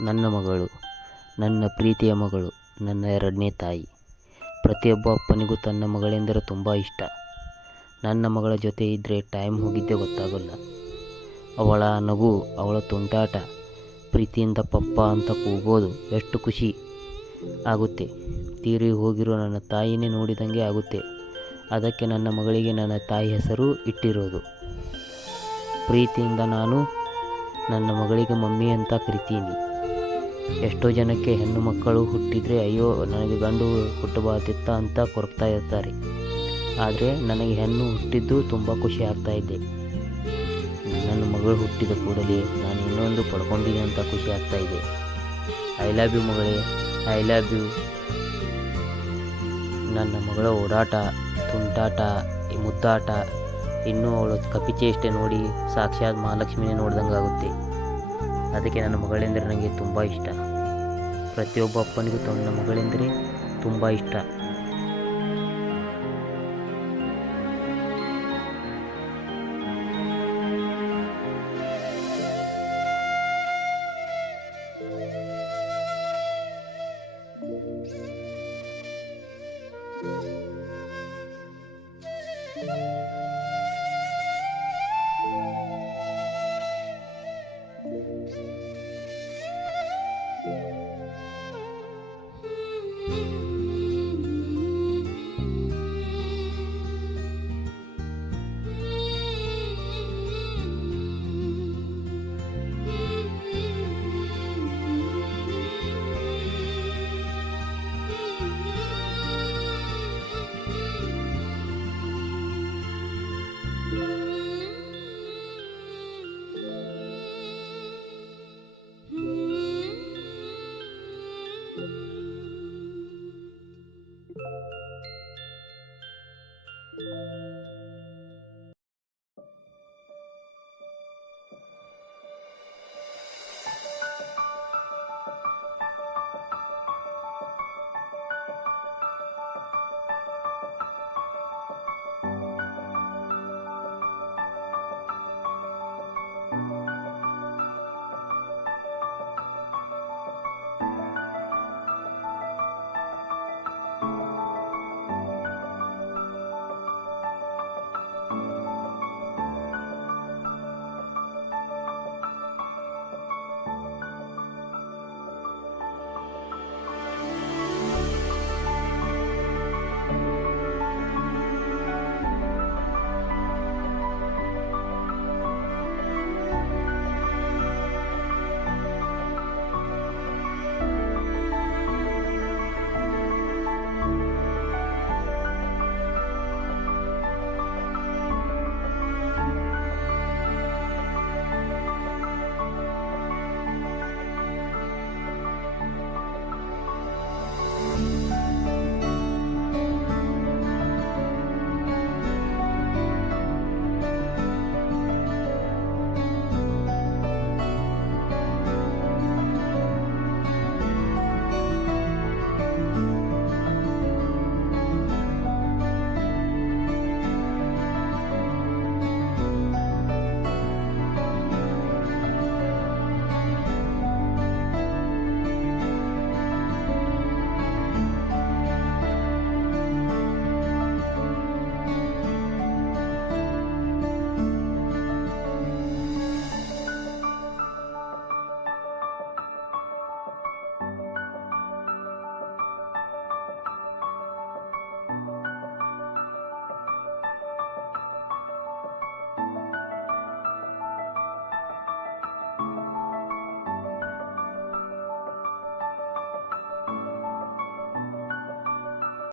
ನನ್ನ ಮಗಳು, ನನ್ನ ಪ್ರೀತಿಯ ಮಗಳು, ನನ್ನ ಎರಡನೇ ತಾಯಿ. ಪ್ರತಿಯೊಬ್ಬ ಅಪ್ಪನಿಗೂ ತನ್ನ ಮಗಳೆಂದರೆ ತುಂಬ ಇಷ್ಟ. ನನ್ನ ಮಗಳ ಜೊತೆ ಇದ್ದರೆ ಟೈಮ್ ಹೋಗಿದ್ದೇ ಗೊತ್ತಾಗಲ್ಲ. ಅವಳ ನಗು, ಅವಳ ತುಂಟಾಟ, ಪ್ರೀತಿಯಿಂದ ಪಪ್ಪ ಅಂತ ಕೂಗೋದು ಎಷ್ಟು ಖುಷಿ ಆಗುತ್ತೆ. ತೀರಿ ಹೋಗಿರೋ ನನ್ನ ತಾಯಿನೇ ನೋಡಿದಂಗೆ ಆಗುತ್ತೆ. ಅದಕ್ಕೆ ನನ್ನ ಮಗಳಿಗೆ ನನ್ನ ತಾಯಿ ಹೆಸರು ಇಟ್ಟಿರೋದು. ಪ್ರೀತಿಯಿಂದ ನಾನು ನನ್ನ ಮಗಳಿಗೆ ಮಮ್ಮಿ ಅಂತ ಕರಿತೀನಿ. ಎಷ್ಟೋ ಜನಕ್ಕೆ ಹೆಣ್ಣು ಮಕ್ಕಳು ಹುಟ್ಟಿದರೆ ಅಯ್ಯೋ ನನಗೆ ಗಂಡು ಹುಟ್ಟಬಾರ್ದಿತ್ತ ಅಂತ ಕೊರಗ್ತಾ ಇರ್ತಾರೆ. ಆದರೆ ನನಗೆ ಹೆಣ್ಣು ಹುಟ್ಟಿದ್ದು ತುಂಬ ಖುಷಿ ಆಗ್ತಾಯಿದ್ದೆ. ನನ್ನ ಮಗಳು ಹುಟ್ಟಿದ ಕೂಡಲೇ ನಾನು ಇನ್ನೊಂದು ಪಡ್ಕೊಂಡಿದ್ದೆ ಅಂತ ಖುಷಿ ಆಗ್ತಾಯಿದೆ. ಐ ಲವ್ ಯು ಮಗಳೇ, ಐ ಲವ್ ಯು. ನನ್ನ ಮಗಳ ಓಡಾಟ, ತುಂಟಾಟ, ಮುದ್ದಾಟ, ಇನ್ನೂ ಅವಳು ಕಪಿಚೇಷ್ಟೆ ನೋಡಿ ಸಾಕ್ಷಾತ್ ಮಹಾಲಕ್ಷ್ಮಿನೇ ನೋಡ್ದಂಗೆ ಆಗುತ್ತೆ. ಅದಕ್ಕೆ ನನ್ನ ಮಗಳೆಂದರೆ ನನಗೆ ತುಂಬ ಇಷ್ಟ. ಪ್ರತಿಯೊಬ್ಬ ಅಪ್ಪನಿಗೂ ತನ್ನ ಮಗಳೆಂದರೆ ತುಂಬ ಇಷ್ಟ.